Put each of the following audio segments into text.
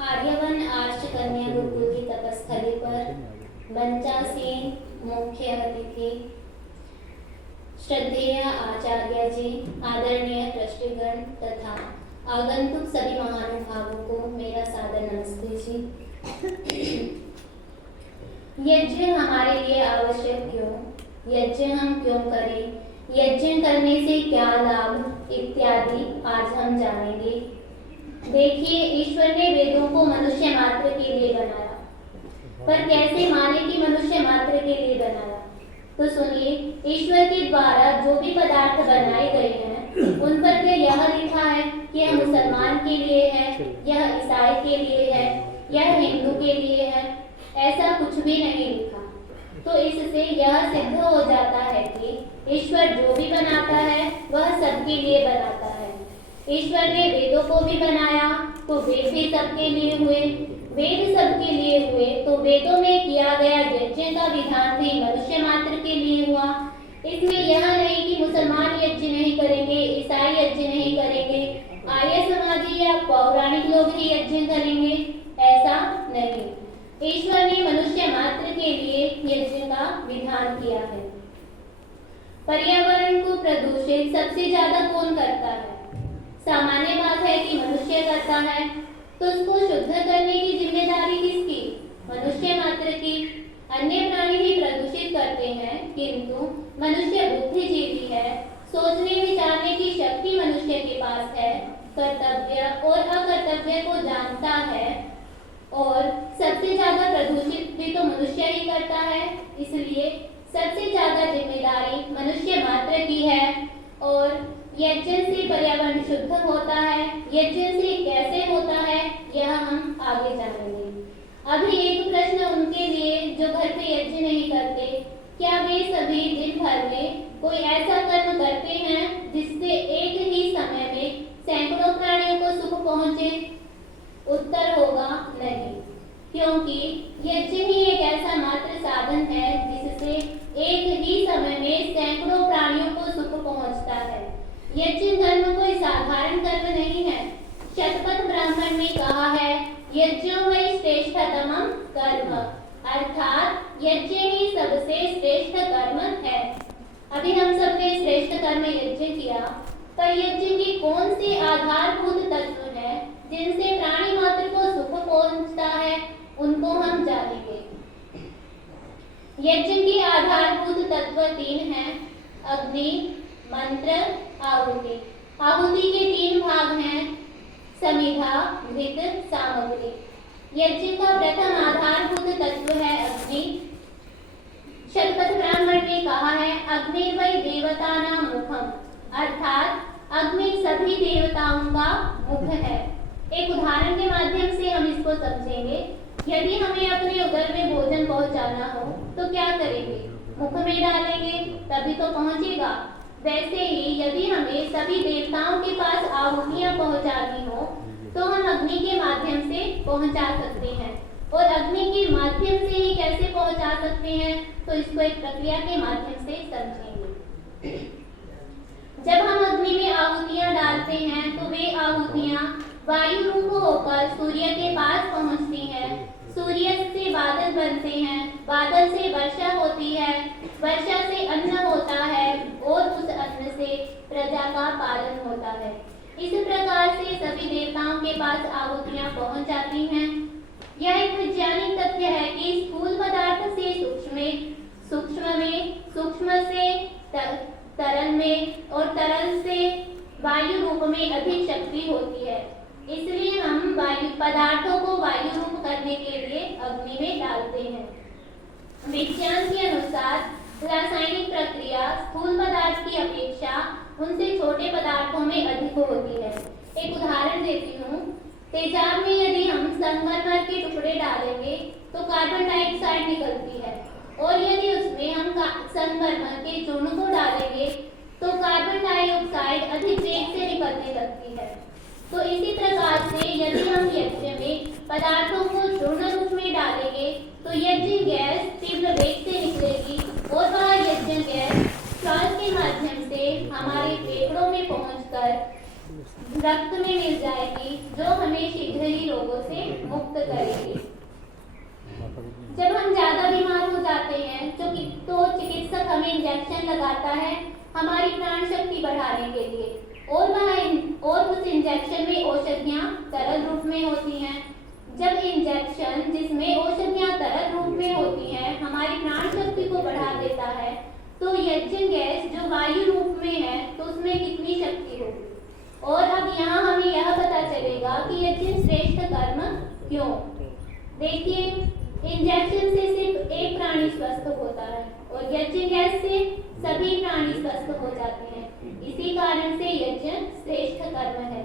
आर्यवन आर्ष कन्या गुरुकुल की तपस्थली पर बंचासेन मुख्य अतिथि, श्रद्धेय आचार्य जी, आदरणीय ट्रस्टीगण तथा आगंतुक सभी महानुभावों को मेरा सादर नमस्ते जी। यज्ञ हमारे लिए आवश्यक क्यों, यज्ञ हम क्यों करें, यज्ञ करने से क्या लाभ इत्यादि आज हम जानेंगे। देखिए, ईश्वर ने वेदों को मनुष्य मात्र के लिए बनाया, पर कैसे माने कि मनुष्य मात्र के लिए बनाया। तो सुनिए, ईश्वर के द्वारा जो भी पदार्थ बनाए गए हैं उन पर यह लिखा है कि यह मुसलमान के लिए है, यह ईसाई के लिए है, यह हिंदू के लिए है, ऐसा कुछ भी नहीं लिखा। तो इससे यह सिद्ध हो जाता है कि ईश्वर जो भी बनाता है वह सबके लिए बनाता है। ईश्वर ने वेदों को भी बनाया तो वेद भी सबके लिए हुए, वेद सबके लिए हुए तो वेदों में किया गया यज्ञ का विधान भी मनुष्य मात्र के लिए हुआ। इसमें यह नहीं कि मुसलमान यज्ञ नहीं करेंगे, ईसाई यज्ञ नहीं करेंगे, आर्य समाजी या पौराणिक लोग ही यज्ञ करेंगे, ऐसा नहीं। ईश्वर ने मनुष्य मात्र के लिए यज्ञ का विधान किया है। पर्यावरण को प्रदूषित सबसे ज्यादा कौन करता है? सामान्य बात है कि मनुष्य करता है, तो उसको शुद्ध करने की जिम्मेदारी किसकी? मनुष्य मात्र की। अन्य प्राणी भी प्रदूषित करते हैं, किंतु मनुष्य बुद्धिजीवी है, सोचने विचारने की शक्ति मनुष्य के पास है, कर्तव्य और अकर्तव्य को जानता है, और सबसे ज्यादा प्रदूषित भी तो मनुष्य ही करता है। इसलिए सबसे ज्यादा जिम्मेदारी मनुष्य मात्र की है। और यज्ञ से पर्यावरण शुद्ध होता है, यज्ञ से कैसे होता है यह हम आगे जानेंगे। अभी एक प्रश्न उनके लिए जो घर पे यज्ञ नहीं करते, क्या वे सभी दिन भर में कोई ऐसा कर्म करते हैं जिससे एक ही समय में सैकड़ों प्राणियों को सुख पहुंचे? उत्तर होगा नहीं, क्योंकि यज्ञ ही एक ऐसा मात्र साधन है जिससे एक ही समय में सैकड़ों प्राणियों को सुख पहुंचता है। यज्ञ कर्म कोई साधारण कर्म नहीं है। शतपथ ब्राह्मण में कहा है, यज्ञो वै श्रेष्ठतमं कर्म, अर्थात यज्ञ ही सबसे श्रेष्ठ कर्म है। अभी हम सब ने श्रेष्ठ कर्म यज्ञ किया, पर यज्ञ के कौन से आधारभूत तत्व हैं जिनसे प्राणी मात्र को सुख पहुंचता है, उनको हम जानेंगे। यज्ञ के आधारभूत तत्व 3 हैं: अग्नि, मंत्र, आहुति। आहुति के 3 भाग हैं: समिधा, घृत, सामग्री। यज्ञ का प्रथम आधारभूत तत्व है अग्नि। शतपथ ब्राह्मण ने कहा है, अग्नि वै देवतानां मुखम, अर्थात अग्नि सभी देवताओं का मुख है। एक उदाहरण के माध्यम से हम इसको समझेंगे। यदि हमें अपने उदर में भोजन पहुंचाना हो तो क्या करेंगे? मुख में डालेंगे, तभी तो पहुंचेगा। वैसे ही यदि हमें सभी देवताओं के पास आहुतियां पहुंचानी हो तो हम अग्नि के माध्यम से पहुंचा सकते हैं। और अग्नि के माध्यम से ही कैसे पहुंचा सकते हैं, तो इसको एक प्रक्रिया के माध्यम से समझेंगे। जब हम अग्नि में आहुतियां डालते हैं तो वे आहुतियां वायु रूप होकर सूर्य के पास पहुंचती हैं, सूर्य से बादल बनते हैं, बादल से वर्षा होती है, वर्षा से अन्न होता है और उस अन्न से प्रजा का पालन होता है। इस प्रकार से सभी देवताओं के पास आहुतियां पहुंच जाती हैं। यह एक वैज्ञानिक तथ्य है कि स्थूल पदार्थ से सूक्ष्म में, सूक्ष्म से तरल में और तरल से वायु रूप में अधिक शक्ति होती है। इसलिए हम वायु पदार्थों को वायु रूप करने के लिए अग्नि में डालते हैं। विज्ञान के अनुसार रासायनिक प्रक्रिया स्थूल पदार्थ की अपेक्षा उनसे छोटे पदार्थों में अधिक होती है। एक उदाहरण देती हूँ। तेजाब में यदि हम संगमरमर के टुकड़े डालेंगे तो कार्बन डाइऑक्साइड निकलती है, और यदि उसमें हम संगमरमर के चूर्ण को डालेंगे तो कार्बन डाइऑक्साइड अधिक वेग से निकलने लगती है। तो इसी प्रकार से यदि हम यज्ञ में पदार्थों को चूर्ण रूप में डालेंगे तो यज्ञ गैस तीव्र वेग से निकलेगी और वह यज्ञ गैस श्वास के माध्यम से हमारे फेफड़ों में पहुंचकर रक्त में मिल जाएगी, जो हमें शीघ्र ही रोगों से मुक्त हमारी प्राण शक्ति बढ़ाने के लिए। और उस इंजेक्शन में औषधियाँ तरल रूप में होती हैं। जब इंजेक्शन जिसमें औषधियाँ तरल रूप में होती हैं हमारी प्राण शक्ति को बढ़ा देता है, तो यज्ञ गैस जो वायु रूप में है तो उसमें कितनी शक्ति होगी। और अब यहाँ हमें यह पता चलेगा कि यज्ञ श्रेष्ठ कर्म क्यों। देखिए, इंजेक्शन से सिर्फ एक प्राणी स्वस्थ होता है और यज्ञ गैस से सभी प्राणी स्वस्थ हो जाते हैं। इसी कारण से यज्ञ श्रेष्ठ कर्म है।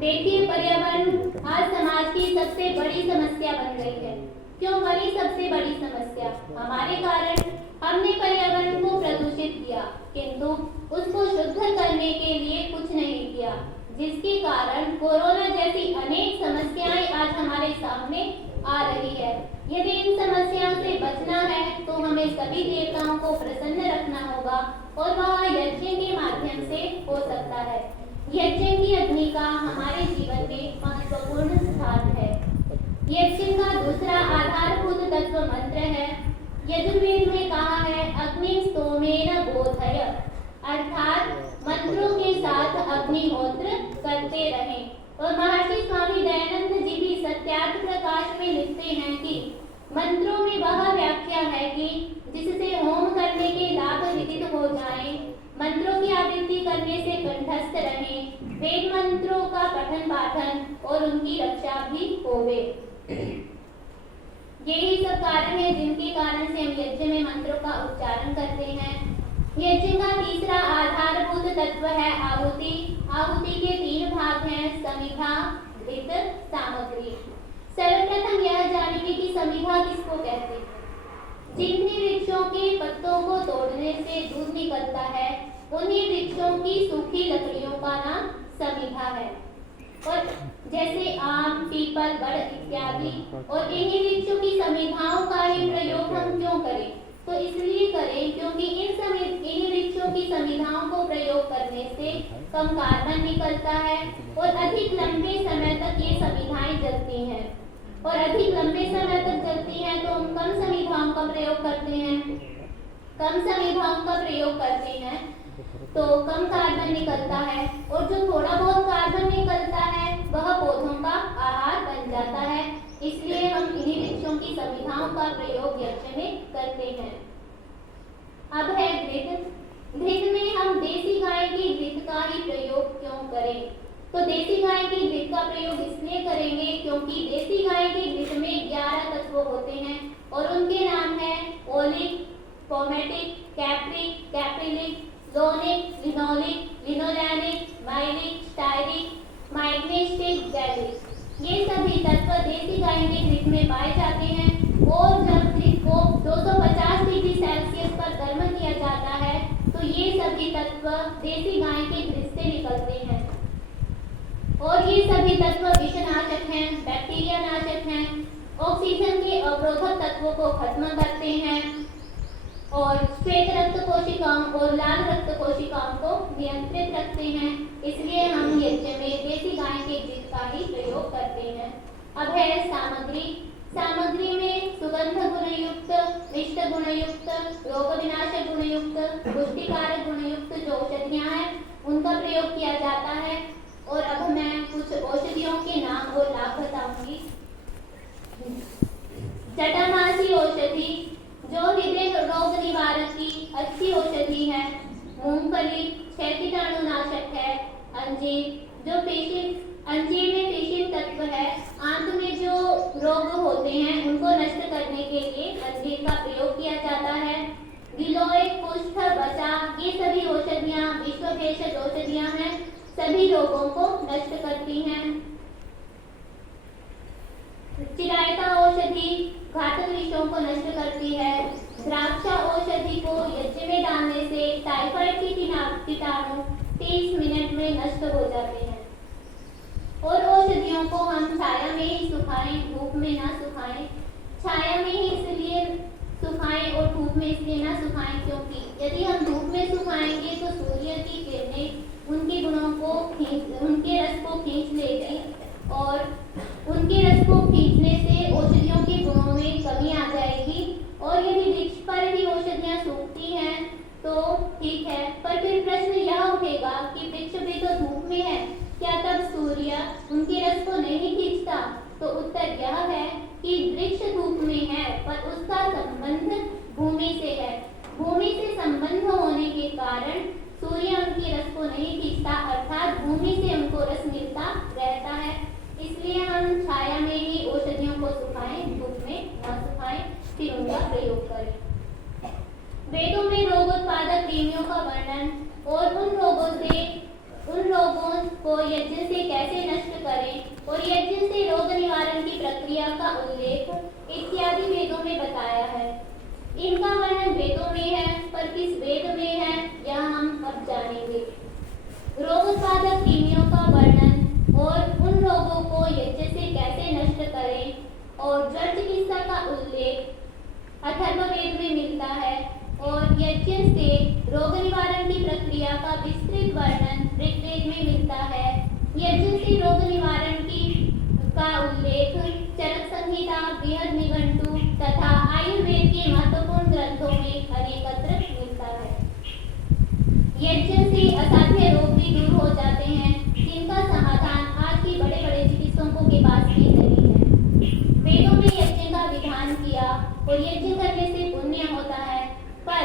देखिए, पर्यावरण आज समाज की सबसे बड़ी समस्या बन गई है। क्यों बनी सबसे बड़ी समस्या? हमारे कारण हमने पर्यावरण को प्रदूषित किया, किंतु उसको शुद्ध करने के लिए कुछ नहीं किया, जिसके कारण कोरोना जैसी अनेक समस्याएं आज हमारे सामने आ रही है। यदि इन समस्याओं से बचना है तो हमें सभी देवताओं को प्रसन्न रखना होगा और वह यज्ञ के माध्यम से हो सकता है। यज्ञ की अग्नि का हमारे जीवन में महत्वपूर्ण स्थान है। यज्ञ का दूसरा आधारभूत तत्व मंत्र है। यजुर्वेद में कहा है अग्नि स्तोमेन बोधय, अर्थात मंत्रों के साथ अग्निहोत्र करते रहें। और महर्षि स्वामी दयानंद जी भी सत्यार्थ प्रकाश में लिखते हैं कि मंत्रों में वह व्याख्या है कि जिससे होम करने के लाभ विदित हो जाएं, मंत्रों की आवृत्ति करने से कंठस्थ रहें, वेद मंत्रों का पठन पाठन और उनकी रक्षा भी होवे। यही सब कारण है जिनके कारण से हम यज्ञ में मंत्रों का उच्चारण करते हैं। यज्ञ का तीसरा आधारभूत तत्व है आहुति। आहुति के 3 भाग हैं, समिधा, घृत, सामग्री। सर्वप्रथम यह जानेंगे कि समिधा किसको कहते हैं। जिन वृक्षों के पत्तों को तोड़ने से दूध निकलता है उन्हीं वृक्षों की सूखी लकड़ियों का नाम समिधा है। और जैसे आम, पीपल, बड़ इत्यादि, और इन्हीं वृक्षों की समिधाओं का ही प्रयोग हम क्यों करें? तो इसलिए करें क्योंकि इन वृक्षों की समिधाओं को प्रयोग करने से कम कार्बन निकलता है और अधिक लंबे समय तक ये समिधाएं जलती हैं। और अधिक लंबे समय तक जलती हैं तो हम कम समिधाओं का प्रयोग करते हैं। कम समिधाओं का प्रयोग करते हैं तो कम कार्बन निकलता है, और जो थोड़ा बहुत कार्बन निकलता है वह पौधों का आहार बन जाता है। इसलिए हम इन्हीं वृक्षों की समिधाओं का प्रयोग यज्ञ में करते हैं। अब है घृत। घृत में हम देसी गाय के घृत का ही प्रयोग क्यों करें? तो देसी गाय के घृत का प्रयोग इसलिए करेंगे क्योंकि देसी गाय के घृत में 11 तत्व होते हैं और उनके नाम है ओलिक, पोमेटिक, कैप्रिक, कैप्रिलिक, जोनिक, लिनोलिक, लिनोलैनिक, माइलिक, स्टाइरिक, मैग्नेस्टिक, गैलिक। ये सभी तत्व देसी गाय के घृत में पाए जाते हैं। और जब घृत को 250 डिग्री सेल्सियस पर गर्म किया जाता है तो ये सभी तत्व देसी गाय के घृत से निकलते हैं। और ये सभी तत्व विषनाशक हैं, बैक्टीरिया नाशक हैं, ऑक्सीजन के अवरोधक तत्वों को खत्म करते हैं और श्वेत रक्त कोशिकाओं और लाल रक्त कोशिकाओं को नियंत्रित रखते हैं। इसलिए हम यज्ञ में देसी गाय के घृत का ही प्रयोग करते हैं। अब है सामग्री। सामग्री में सुगंध गुणयुक्त, मिष्ट गुणयुक्त, रोग विनाशक गुणयुक्त, पुष्टिकारक गुणयुक्त जो औषधियां हैं उनका प्रयोग किया जाता है। और अब मैं कुछ औषधियों के नाम और लाभ बताऊंगी। जटामासी औषधि जो हृदय रोग निवारक की अच्छी औषधि है। मूंगफली 6 कीटाणुनाशक है। अंजीर जो अंजीर में पेशीन तत्व है। आंत में जो रोग होते हैं उनको नष्ट करने के लिए अंजीर का प्रयोग किया जाता है। गिलोय, कुष्ठ, बचा ये सभी औषधियाँ विश्व भेषज औषधियाँ हैं, सभी रोगों को नष्ट करती हैं। चिरायता औषधि घातक विषयों को नष्ट करती है। द्राक्षा औषधि को यज्ञ में डालने से टाइफाइड के कीटाणु 30 मिनट में नष्ट हो जाते हैं। और औषधियों को हम छाया में ही सुखाएं, धूप में ना सुखाएं। छाया में ही इसलिए सुखाएं और धूप में इसलिए ना सुखाएं क्योंकि यदि हम धूप में सुखाएंगे तो सूर्य की किरणें उनके गुणों को उनके रस को खींच लेगी और उनके रस को खींचने से औषधियों के गुणों में कमी आ जाएगी। और यदि वृक्ष पर ही औषधियाँ सूखती हैं तो फिर उनका प्रयोग करें। वेदों में रोगोत्पादक क्रिमियों का वर्णन और उन रोगों को यज्ञ से कैसे नष्ट करें और यज्ञ से रोग निवारण की प्रक्रिया का उल्लेख इत्यादि वेदों में बताया है। इनका वर्णन वेदों में है, पर किस वेद में है यह हम अब जानेंगे। रोगोत्पादक क्रिमियों का वर्णन और उन रोगों को यज्ञ से कैसे नष्ट करें और जड़ चिकित्सा का उल्लेख अथर्ववेद में मिलता है और यज्ञ से रोग निवारण की प्रक्रिया का विस्तृत वर्णन ऋग्वेद में मिलता है। यज्ञ से रोग निवारण का उल्लेख चरक संहिता, बृहद निघंटु तथा आयुर्वेद के महत्वपूर्ण ग्रंथों में अनेकत्र मिलता है। यज्ञ से असाध्य रोग भी दूर हो जाते हैं, जिनका समाधान आज के बड़े बड़े चिकित्सकों के पास भी नहीं है। वेदों में यज्ञ का विधान किया और यज्ञ करने से पुण्य होता है, पर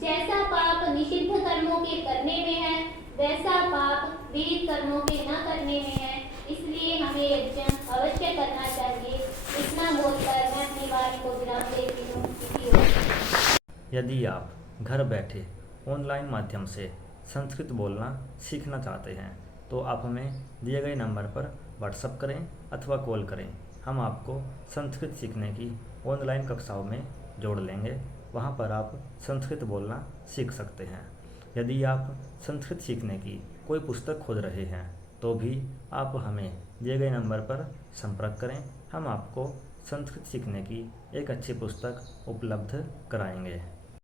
जैसा पाप निषिद्ध कर्मों के करने में है, वैसा पाप विहित कर्मों के न करने में है। इसलिए हमें यज्ञ अवश्य करना चाहिए। इतना बोलकर मैं अपनी वाणी को विराम देती हूँ। यदि आप घर बैठे ऑनलाइन माध्यम से संस्कृत बोलना सीखना चाहते हैं तो आप हमें दिए गए नंबर पर व्हाट्सएप करें अथवा कॉल करें। हम आपको संस्कृत सीखने की ऑनलाइन कक्षाओं में जोड़ लेंगे। वहां पर आप संस्कृत बोलना सीख सकते हैं। यदि आप संस्कृत सीखने की कोई पुस्तक खोज रहे हैं तो भी आप हमें दिए गए नंबर पर संपर्क करें। हम आपको संस्कृत सीखने की एक अच्छी पुस्तक उपलब्ध कराएंगे।